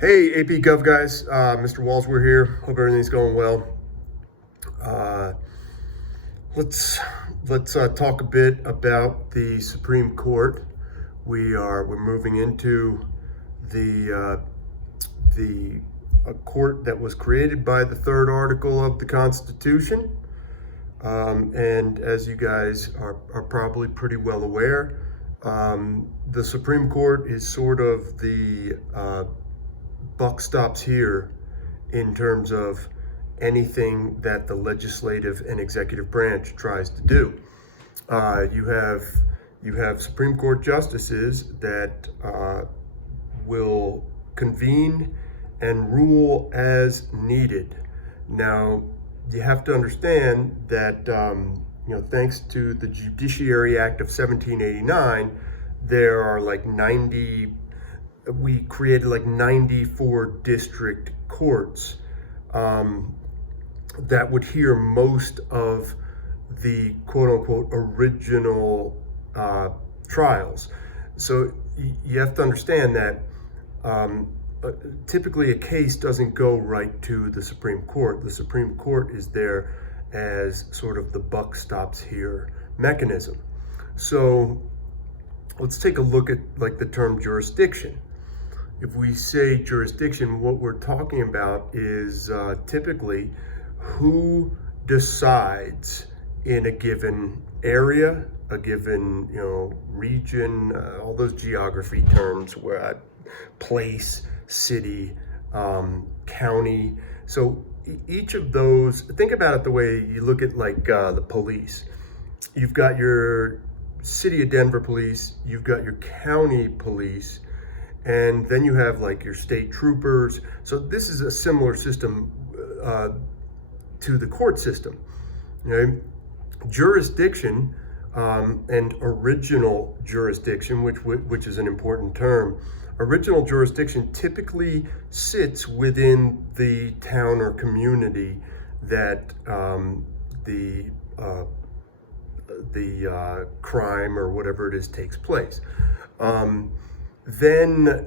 Hey, AP Gov guys, Mr. Walls, we're here. Hope everything's going well. Uh, let's talk a bit about the Supreme Court. We're moving into the a court that was created by the third article of the Constitution, and as you guys are probably pretty well aware, the Supreme Court is sort of the buck stops here in terms of anything that the legislative and executive branch tries to do. You have Supreme Court justices that will convene and rule as needed. Now, you have to understand that thanks to the Judiciary Act of 1789, there are like 90. We created like 94 district courts that would hear most of the quote-unquote original trials. So you have to understand that typically a case doesn't go right to the Supreme Court. The Supreme Court is there as sort of the buck stops here mechanism. So let's take a look at like the term jurisdiction. If we say jurisdiction, what we're talking about is typically who decides in a given area, a given region, all those geography terms, where place, city, county. So each of those, think about it the way you look at like the police. You've got your city of Denver police, you've got your county police, and then you have like your state troopers. So this is a similar system to the court system. Jurisdiction and original jurisdiction, which is an important term. Original jurisdiction typically sits within the town or community that the crime or whatever it is takes place. Then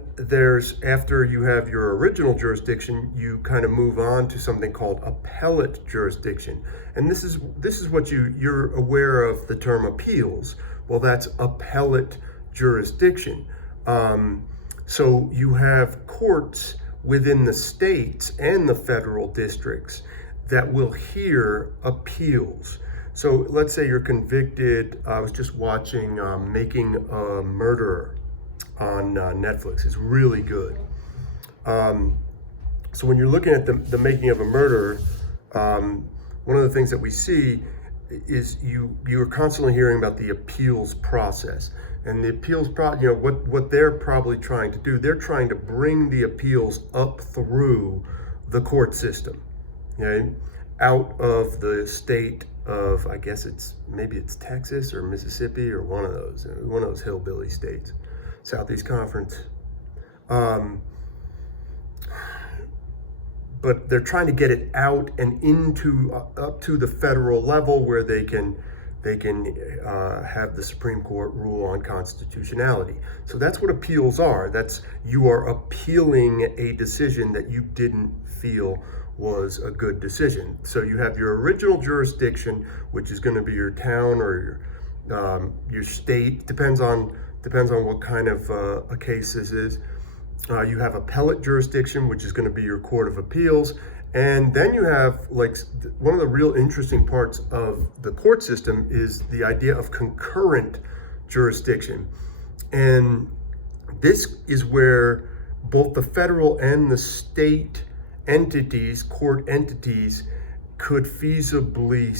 after you have your original jurisdiction, you kind of move on to something called appellate jurisdiction. And this is what you're aware of the term appeals. Well, that's appellate jurisdiction. So you have courts within the states and the federal districts that will hear appeals. So let's say you're convicted. I was just watching Making a Murderer on Netflix. It's really good. So when you're looking at the making of a murderer, one of the things that we see is you are constantly hearing about the appeals process. And the appeals what they're probably trying to do, they're trying to bring the appeals up through the court system, out of the state of, I guess maybe it's Texas or Mississippi or one of those hillbilly states. Southeast Conference. But they're trying to get it out and up to the federal level where they can have the Supreme Court rule on constitutionality. So that's what appeals are. You are appealing a decision that you didn't feel was a good decision. So you have your original jurisdiction, which is going to be your town or your state, depends on what kind of a case this is. You have appellate jurisdiction, which is going to be your court of appeals. And then you have like one of the real interesting parts of the court system is the idea of concurrent jurisdiction. And this is where both the federal and the state entities, court entities, could feasibly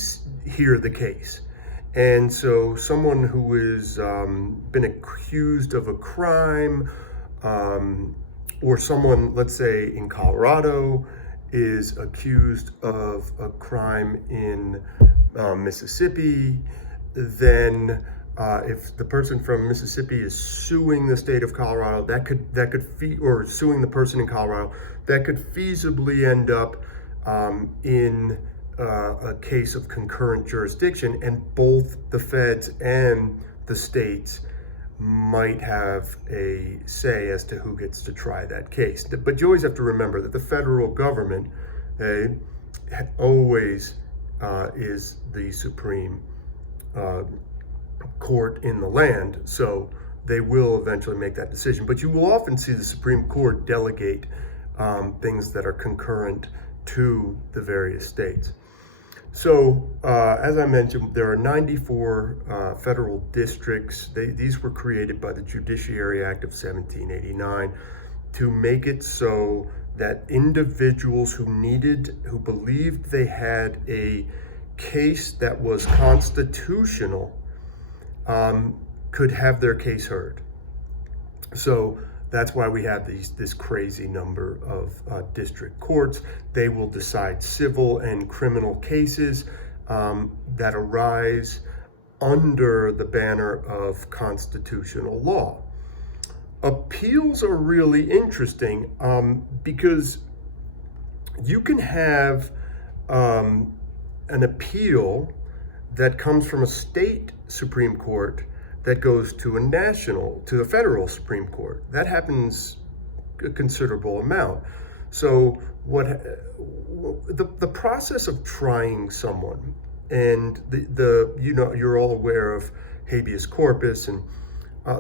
hear the case. And so someone who has been accused of a crime, or someone, let's say in Colorado, is accused of a crime in Mississippi, then if the person from Mississippi is suing the state of Colorado, or suing the person in Colorado, that could feasibly end up in a case of concurrent jurisdiction, and both the feds and the states might have a say as to who gets to try that case. But you always have to remember that the federal government always is the supreme court in the land, so they will eventually make that decision. But you will often see the Supreme Court delegate things that are concurrent to the various states. So, as I mentioned, there are 94 federal districts. These were created by the Judiciary Act of 1789 to make it so that individuals who believed they had a case that was constitutional could have their case heard. So that's why we have this crazy number of district courts. They will decide civil and criminal cases that arise under the banner of constitutional law. Appeals are really interesting because you can have an appeal that comes from a state Supreme Court that goes to a federal Supreme Court. That happens a considerable amount. So the process of trying someone, and you're all aware of habeas corpus, and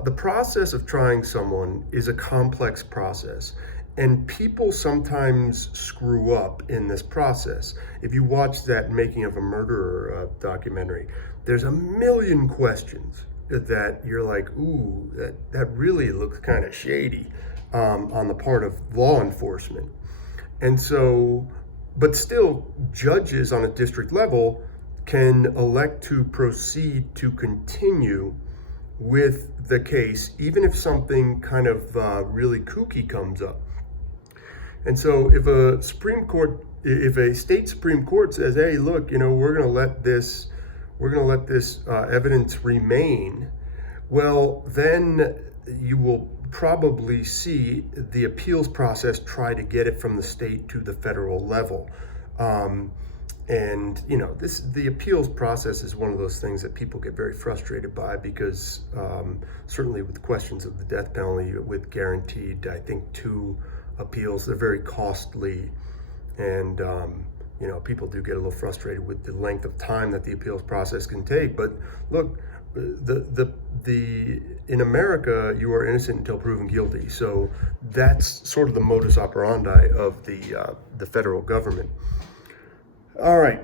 the process of trying someone is a complex process. And people sometimes screw up in this process. If you watch that Making of a Murderer documentary, there's a million questions that you're like, ooh, that really looks kind of shady on the part of law enforcement. And so, but still, judges on a district level can elect to proceed to continue with the case, even if something kind of really kooky comes up. And so if a state Supreme Court says, hey, look, we're going to let this evidence remain, well, then you will probably see the appeals process try to get it from the state to the federal level. The appeals process is one of those things that people get very frustrated by because certainly with questions of the death penalty, with guaranteed, I think, 2 appeals, they're very costly, and people do get a little frustrated with the length of time that the appeals process can take. But look, in America, you are innocent until proven guilty. So that's sort of the modus operandi of the federal government. All right,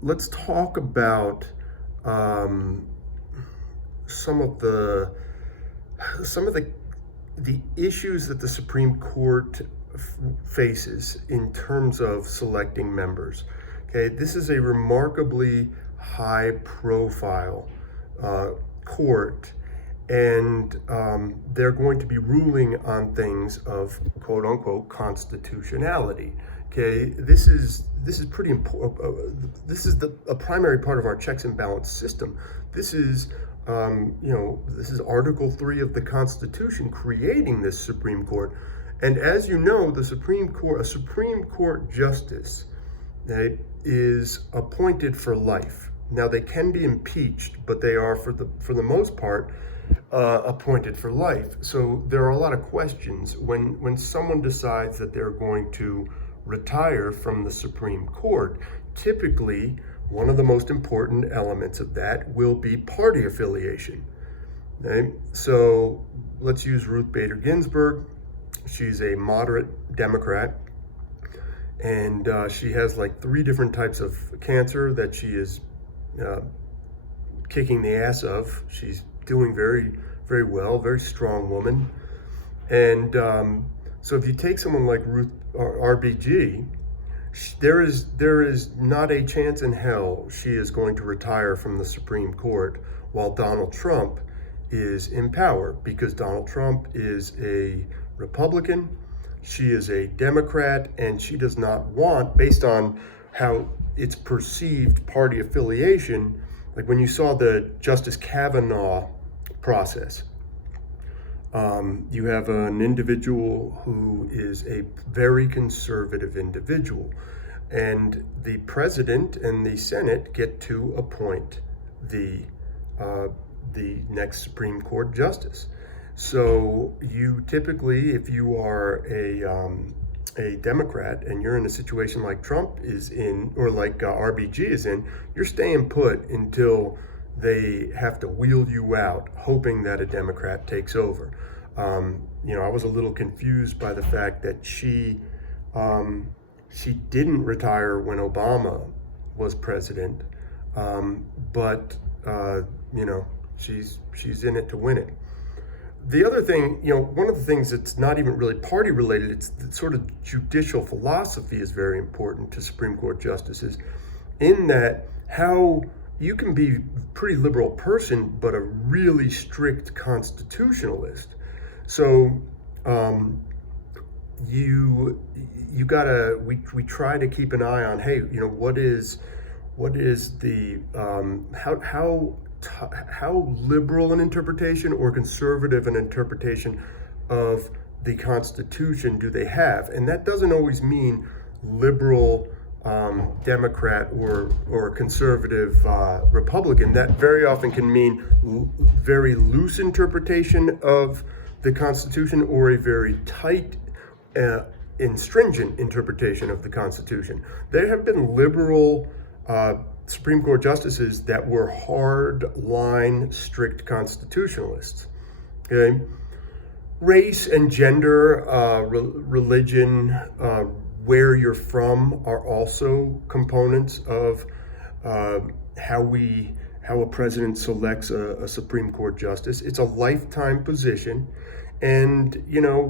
let's talk about some of the issues that the Supreme Court faces in terms of selecting members. Okay, this is a remarkably high-profile court, and they're going to be ruling on things of quote-unquote constitutionality. Okay, this is pretty important. This is a primary part of our checks and balance system. This is this is Article 3 of the Constitution creating this Supreme Court. And as you know, a Supreme Court justice is appointed for life. Now, they can be impeached, but they are, for the most part, appointed for life. So there are a lot of questions when someone decides that they're going to retire from the Supreme Court. Typically, one of the most important elements of that will be party affiliation. Okay? So let's use Ruth Bader Ginsburg. She's a moderate Democrat, and she has like 3 different types of cancer that she is kicking the ass of. She's doing very, very well, very strong woman. And so if you take someone like Ruth RBG, there is not a chance in hell she is going to retire from the Supreme Court while Donald Trump is in power, because Donald Trump is a Republican, she is a Democrat, and she does not want, based on how it's perceived party affiliation, like when you saw the Justice Kavanaugh process, you have an individual who is a very conservative individual, and the president and the Senate get to appoint the the next Supreme Court justice. So you typically, if you are a Democrat and you're in a situation like Trump is in, or like RBG is in, you're staying put until they have to wheel you out, hoping that a Democrat takes over. I was a little confused by the fact that she didn't retire when Obama was president, but she's in it to win it. The other thing, one of the things that's not even really party related, it's sort of judicial philosophy is very important to Supreme Court justices, in that how you can be a pretty liberal person, but a really strict constitutionalist. So we try to keep an eye on, hey, what is the how liberal an interpretation or conservative an interpretation of the Constitution do they have? And that doesn't always mean liberal Democrat or conservative Republican. That very often can mean very loose interpretation of the Constitution or a very tight and stringent interpretation of the Constitution. There have been liberal Supreme Court justices that were hard-line, strict constitutionalists. Okay, race and gender, religion, where you're from are also components of how a president selects a Supreme Court justice. It's a lifetime position, and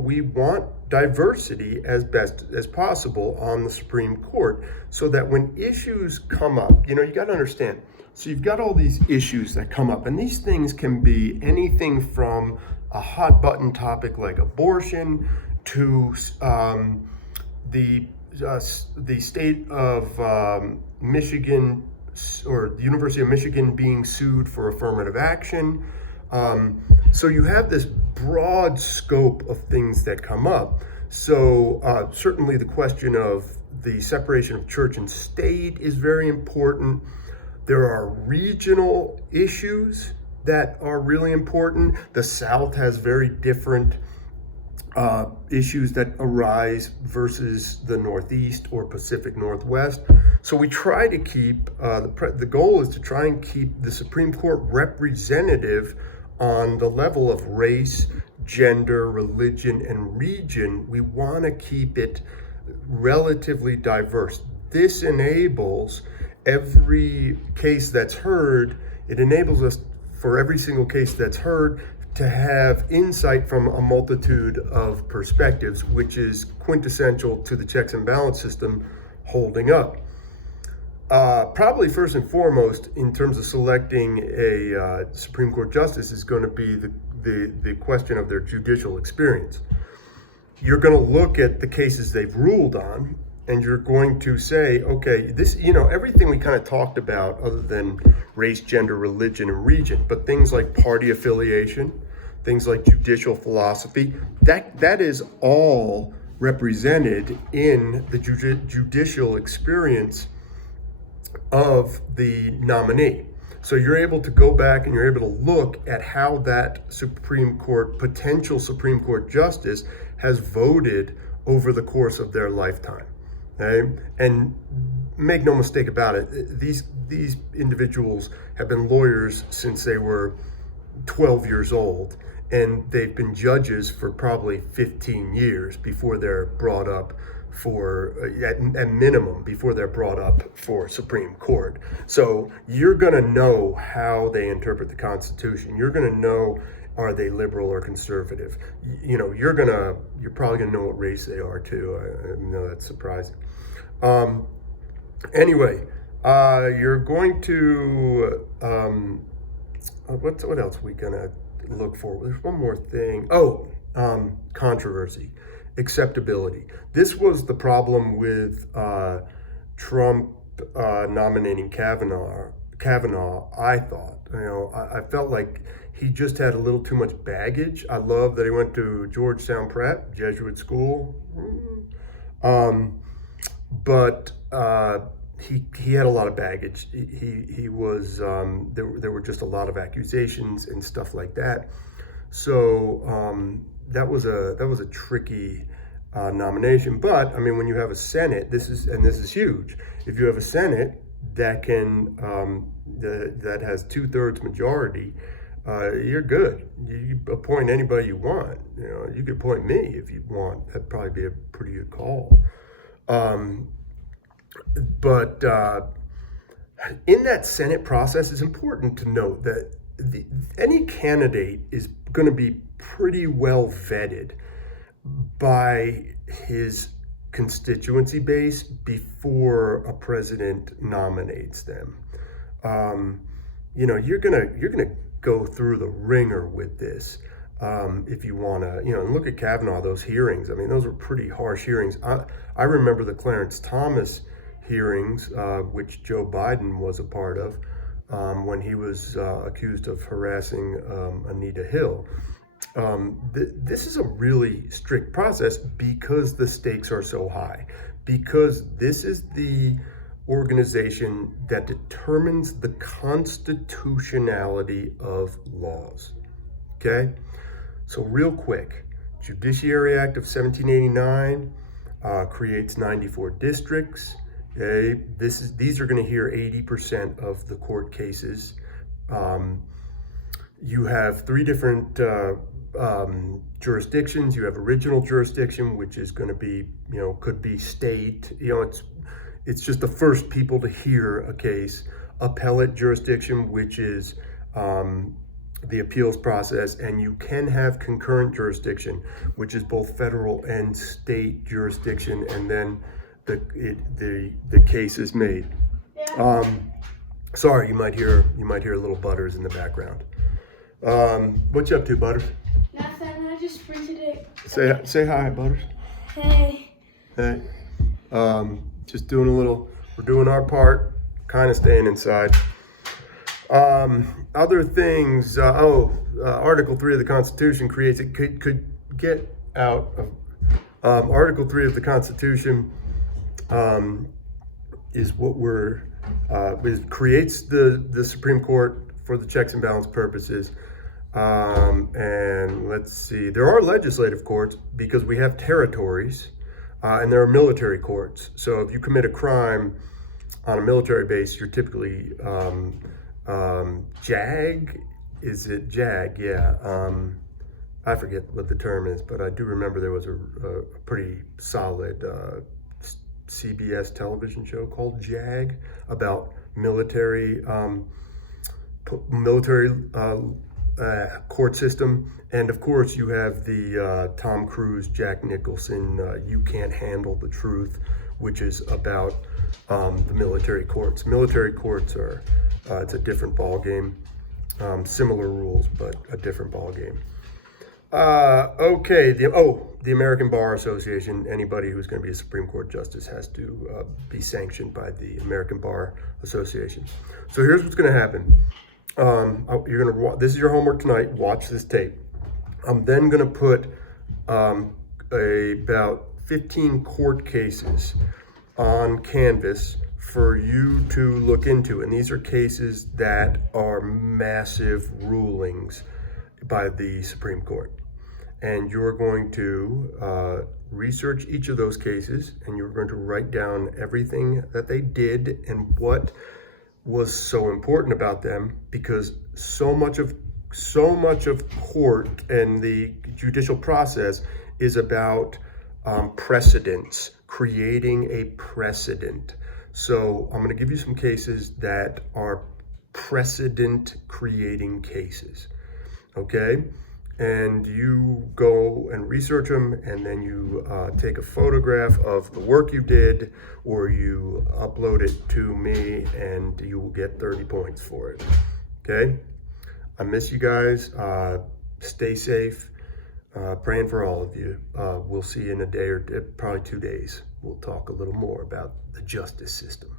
we want diversity as best as possible on the Supreme Court, so that when issues come up, you got to understand. So you've got all these issues that come up, and these things can be anything from a hot button topic like abortion to the state of Michigan, or the University of Michigan, being sued for affirmative action. So you have this broad scope of things that come up. So certainly the question of the separation of church and state is very important. There are regional issues that are really important. The South has very different issues that arise versus the Northeast or Pacific Northwest. So we try to keep, the goal is to try and keep the Supreme Court representative on the level of race, gender, religion, and region. We want to keep it relatively diverse. This enables every case that's heard, it enables us for every single case that's heard to have insight from a multitude of perspectives, which is quintessential to the checks and balance system holding up. Probably first and foremost, in terms of selecting a Supreme Court justice, is going to be the question of their judicial experience. You're going to look at the cases they've ruled on, and you're going to say, okay, this, everything we kind of talked about other than race, gender, religion, and region, but things like party affiliation, things like judicial philosophy, that is all represented in the judicial experience of the nominee. So you're able to go back and you're able to look at how that potential Supreme Court justice has voted over the course of their lifetime. Okay? And make no mistake about it, these individuals have been lawyers since they were 12 years old, and they've been judges for probably 15 years before they're brought up at minimum, before they're brought up for Supreme Court. So you're going to know how they interpret the Constitution. You're going to know, are they liberal or conservative? You're probably going to know what race they are too. I know that's surprising. Anyway, you're going to, what else are we going to look for? There's one more thing. Controversy. Acceptability. This was the problem with Trump nominating Kavanaugh, I thought. I felt like he just had a little too much baggage. I love that he went to Georgetown Prep, Jesuit school. But he had a lot of baggage. He was there were just a lot of accusations and stuff like that. So that was a tricky nomination. But I mean, when you have a Senate, this is huge. If you have a Senate that can that has 2/3 majority, you're good. You appoint anybody you want. You know, you could appoint me if you want. That'd probably be a pretty good call. But in that Senate process, it's important to note that any candidate is going to be pretty well vetted by his constituency base before a president nominates them. You know, you're gonna go through the ringer with this. If you want to, you know, look at Kavanaugh, those hearings. I mean, those were pretty harsh hearings. I remember the Clarence Thomas hearings, which Joe Biden was a part of, when he was accused of harassing Anita Hill. This is a really strict process because the stakes are so high, because this is the organization that determines the constitutionality of laws. Okay? So real quick, Judiciary Act of 1789 creates 94 districts. Okay? These are going to hear 80% of the court cases. You have three different jurisdictions. You have original jurisdiction, which is going to be, you know, could be state. You know, it's just the first people to hear a case. Appellate jurisdiction, which is the appeals process, and you can have concurrent jurisdiction, which is both federal and state jurisdiction, and then the case is made. Sorry, you might hear little Butters in the background. What you up to, Butters? Nothing. I just printed it. Say hi, Butters. Hey. Hey. Just doing we're doing our part, kind of staying inside. Other things, Article 3 of the Constitution creates, it could get out of, Article 3 of the Constitution is what creates the Supreme Court for the checks and balance purposes. And let's see, there are legislative courts because we have territories, and there are military courts. So if you commit a crime on a military base, you're typically JAG. Is it JAG? Yeah. I forget what the term is, but I do remember there was a pretty solid CBS television show called JAG about military court system. And of course you have the Tom Cruise, Jack Nicholson, You Can't Handle the Truth, which is about the military courts. Military courts are, it's a different ball game. Similar rules, but a different ball game. Okay, the American Bar Association, anybody who's going to be a Supreme Court justice has to be sanctioned by the American Bar Association. So here's what's going to happen. This is your homework tonight. Watch this tape. I'm then going to put about 15 court cases on canvas for you to look into. And these are cases that are massive rulings by the Supreme Court. And you're going to research each of those cases, and you're going to write down everything that they did and what was so important about them, because so much of court and the judicial process is about precedents, creating a precedent. So I'm going to give you some cases that are precedent creating cases. Okay? And you go and research them, and then you take a photograph of the work you did, or you upload it to me, and you will get 30 points for it. Okay? I miss you guys. Stay safe. Praying for all of you. We'll see you in a day or probably 2 days. We'll talk a little more about the justice system.